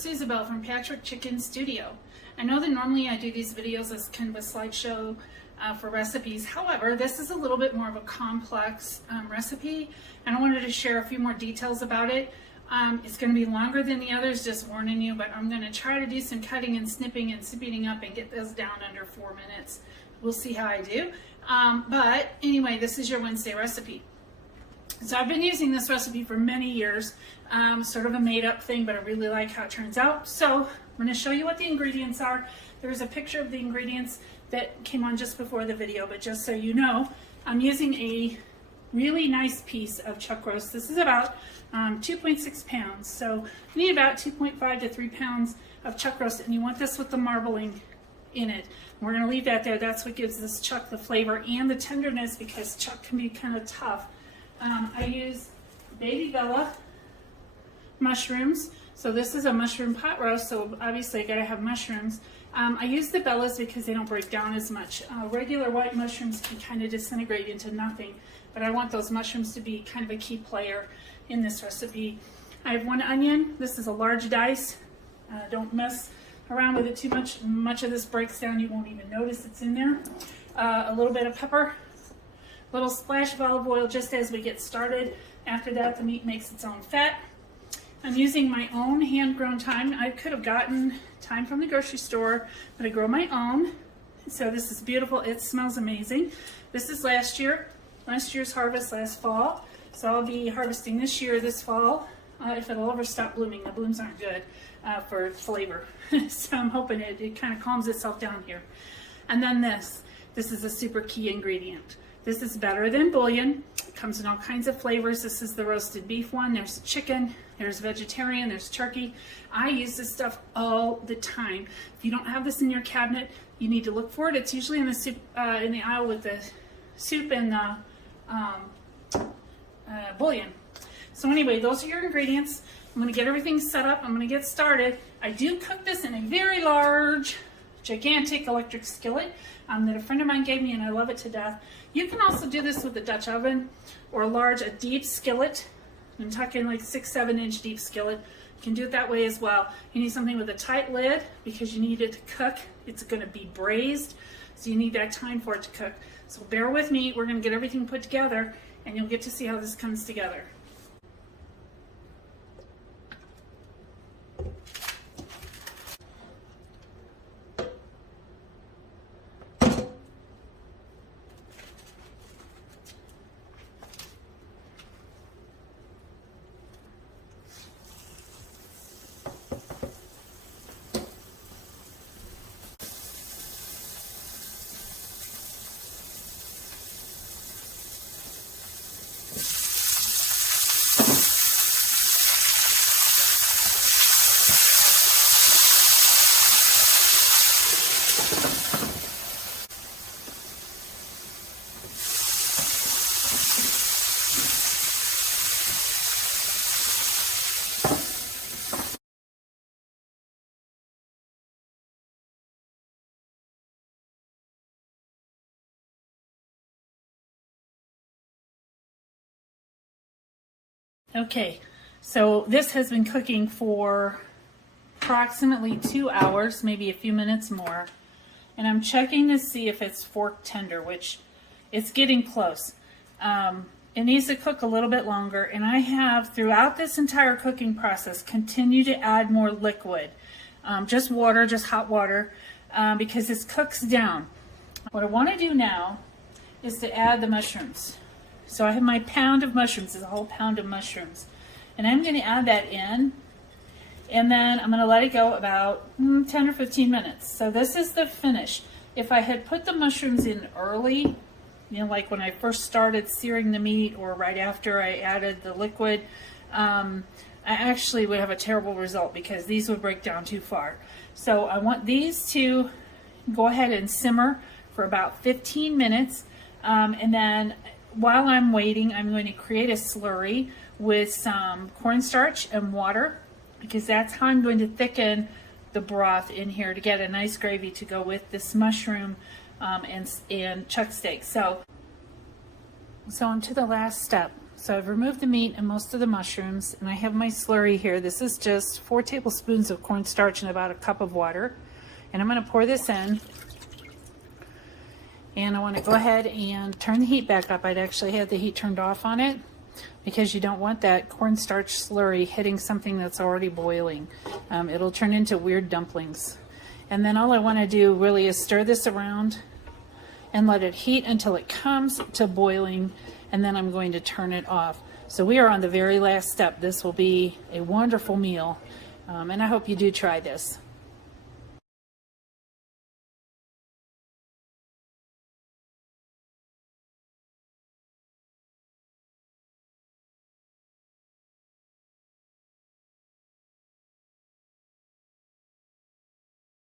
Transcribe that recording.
is Isabel from Patrick Chicken Studio. I know that normally I do these videos as kind of a slideshow for recipes. However, this is a little bit more of a complex recipe, and I wanted to share a few more details about it. It's going to be longer than the others, just warning you, but I'm going to try to do some cutting and snipping and speeding up and get this down under 4 minutes. We'll see how I do. But anyway, this is your Wednesday recipe. So I've been using this recipe for many years, sort of a made-up thing, but I really like how it turns out. So I'm going to show you what the ingredients are. There's a picture of the ingredients that came on just before the video, but just so you know, I'm using a really nice piece of chuck roast. This is about 2.6 pounds, so you need about 2.5 to 3 pounds of chuck roast, and you want this with the marbling in it. And we're going to leave that there. That's what gives this chuck the flavor and the tenderness, because chuck can be kind of tough. I use baby Bella mushrooms. So this is a mushroom pot roast, so obviously I gotta have mushrooms. I use the Bellas because they don't break down as much. Regular white mushrooms can kind of disintegrate into nothing, but I want those mushrooms to be kind of a key player in this recipe. I have 1 onion. This is a large dice. Don't mess around with it too much. Much of this breaks down. You won't even notice it's in there. A little bit of pepper. Little splash of olive oil just as we get started. After that, the meat makes its own fat. I'm using my own hand-grown thyme. I could have gotten thyme from the grocery store, but I grow my own. So this is beautiful. It smells amazing. This is last year's harvest last fall. So I'll be harvesting this year, this fall, if it'll ever stop blooming. The blooms aren't good for flavor. So I'm hoping it kind of calms itself down here. And then this is a super key ingredient. This is better than bouillon. It comes in all kinds of flavors. This is the roasted beef one. There's chicken, there's vegetarian, there's turkey. I use this stuff all the time. If you don't have this in your cabinet, you need to look for it. It's usually in the soup, in the aisle with the soup and the bouillon. So anyway, those are your ingredients. I'm going to get everything set up. I'm going to get started. I do cook this in a very large, gigantic electric skillet that a friend of mine gave me, and I love it to death. You can also do this with a Dutch oven or a deep skillet. I'm talking like 6-7 inch deep skillet. You can do it that way as well. You need something with a tight lid because you need it to cook. It's going to be braised, so you need that time for it to cook. So bear with me. We're going to get everything put together, and you'll get to see how this comes together. Okay, so this has been cooking for approximately 2 hours, maybe a few minutes more. And I'm checking to see if it's fork tender, which it's getting close. It needs to cook a little bit longer, and I have, throughout this entire cooking process, continued to add more liquid. Just water, just hot water, because this cooks down. What I want to do now is to add the mushrooms. So I have my pound of mushrooms, it's a whole pound of mushrooms. And I'm going to add that in, and then I'm going to let it go about 10 or 15 minutes. So this is the finish. If I had put the mushrooms in early, you know, like when I first started searing the meat or right after I added the liquid, I actually would have a terrible result because these would break down too far. So I want these to go ahead and simmer for about 15 minutes, and then while I'm waiting, I'm going to create a slurry with some cornstarch and water, because that's how I'm going to thicken the broth in here to get a nice gravy to go with this mushroom and chuck steak. So on to the last step. So I've removed the meat and most of the mushrooms, and I have my slurry here. This is just 4 tablespoons of cornstarch and about a cup of water. And I'm going to pour this in. And I want to go ahead and turn the heat back up. I'd actually had the heat turned off on it because you don't want that cornstarch slurry hitting something that's already boiling. It'll turn into weird dumplings. And then all I want to do really is stir this around and let it heat until it comes to boiling, and then I'm going to turn it off. So we are on the very last step. This will be a wonderful meal, and I hope you do try this.